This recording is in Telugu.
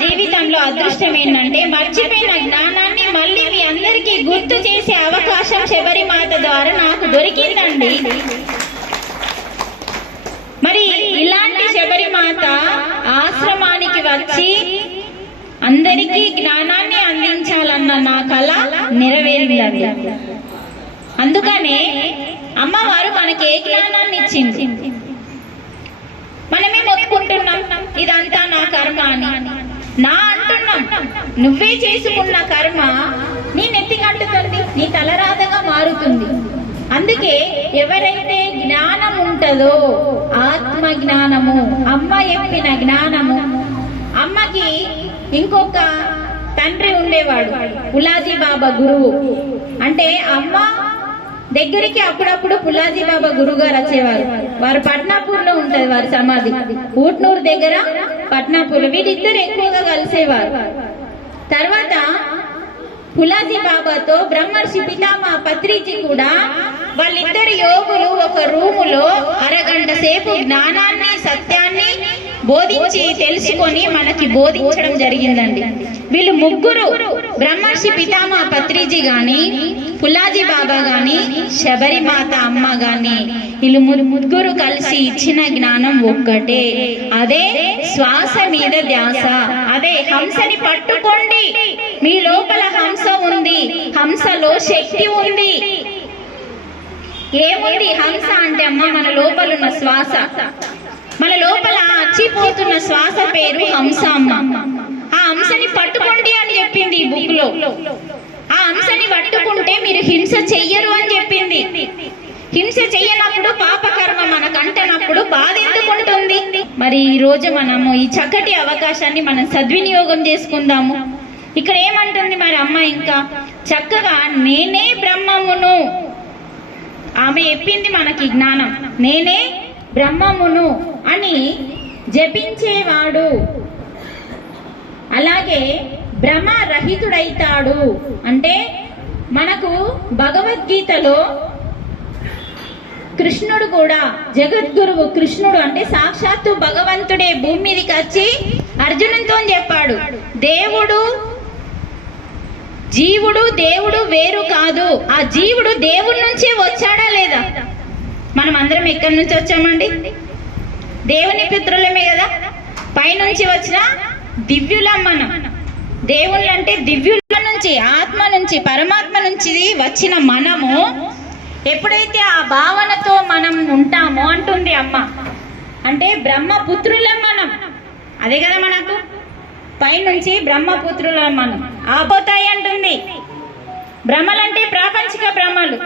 జీవితంలో అదృష్టం ఏంటంటే మర్చిపోయిన జ్ఞానాన్ని మళ్ళీ మీ అందరికీ గుర్తు చేసే అవకాశం శబరిమాత ద్వారా నాకు దొరికిందండి. మరి ఇలాంటి శబరిమాత ఆశ్రమానికి వచ్చి అందరికీ జ్ఞానాన్ని అందించాలన్న నా కళ నెరవేరిందండి. అందుకనే అమ్మవారు మనకి ఏ జ్ఞానాన్ని ఇచ్చింది? మనమే మొత్తుకుంటున్నాం ఇదంతా నా కర్మ అని. నా అంటున్నాం. నువ్వే చేసుకున్న కర్మ నీ నెత్తిగంటుతుంది నీ తలరాతగా మారుతుంది. అందుకే ఎవరైతే జ్ఞానం ఉంటుందో ఆత్మ జ్ఞానము అమ్మ చెప్పిన జ్ఞానము అమ్మకి ఇంకొక తండ్రి ఉండేవాడు పులాజీ బాబా గురువు. అంటే అమ్మ దగ్గరికి అప్పుడప్పుడు పులాజీ బాబా గురువు గారు వచ్చేవారు. వారు పట్నాపూర్లో ఉంటది వారి సమాధి. ఊట్నూరు దగ్గర పట్నాపూర్ వీళ్ళిద్దరు ఎక్కువగా కలిసేవారు. తర్వాత పులాజీ బాబాతో బ్రహ్మర్షి పితామా పత్రిజీ కూడా వాళ్ళిద్దరు యోగులు ఒక రూములో అరగంట సేపు జ్ఞానాన్ని సత్య బోధించి తెలుసుకొని మనకి బోధించడం జరిగిందండి. వీళ్ళు ముగ్గురు బ్రహ్మర్షి పితామా పత్రిజీ గాని పుల్లాజీ బాబా గాని శబరిమాత అమ్మ గాని వీళ్ళు ముగ్గురు కలిసి ఇచ్చిన జ్ఞానం ఒక్కటే. అదే శ్వాస మీద ధ్యాస. అదే హంసని పట్టుకోండి. మీ లోపల హంస ఉంది. హంసలో శక్తి ఉంది. ఏముంది హంస అంటే అమ్మ మన లోపల ఉన్న శ్వాస. పోతున్న శ్వాస పేరు హంస అమ్మ ఆ హంసని పట్టుకోండి అని చెప్పింది ఈ బుక్లో ఆ హంసని పట్టుకుంటే మీరు హింస చెయ్యరు అని చెప్పింది. హింస చెయ్యనప్పుడు పాపకర్మ మనకు అంటనప్పుడు బాధ ఎందుకుంటుంది మరి ఈ రోజు మనము ఈ చక్కటి అవకాశాన్ని మనం సద్వినియోగం చేసుకుందాము. ఇక్కడ ఏమంటుంది మరి అమ్మ ఇంకా? చక్కగా నేనే బ్రహ్మమును. ఆమె చెప్పింది మనకి జ్ఞానం. నేనే బ్రహ్మమును అని జపించేవాడు. అలాగే భ్రమ రహితుడైతాడు అంటే మనకు భగవద్గీతలో కృష్ణుడు కూడా జగద్గురువు కృష్ణుడు అంటే సాక్షాత్తు భగవంతుడే భూమి మీదకి వచ్చి అర్జునునితో చెప్పాడు. దేవుడు జీవుడు దేవుడు వేరు కాదు. ఆ జీవుడు దేవుడి నుంచే వచ్చాడా లేదా? మనం అందరం ఎక్కడి నుంచి వచ్చామండి? దేవుని పితృలమే కదా? పైనుంచి వచ్చిన దివ్యులం మనం దేవుళ్ళు అంటే దివ్యుల నుంచి ఆత్మ నుంచి పరమాత్మ నుంచి వచ్చిన మనము. ఎప్పుడైతే ఆ భావనతో మనం ఉంటామో అంటుంది అమ్మ అంటే బ్రహ్మపుత్రులం మనం. అదే కదా మనకు? పైనుంచి బ్రహ్మపుత్రులం మనం. ఆపోతాయి అంటుంది భ్రమలంటే ప్రాపంచిక భ్రమలు.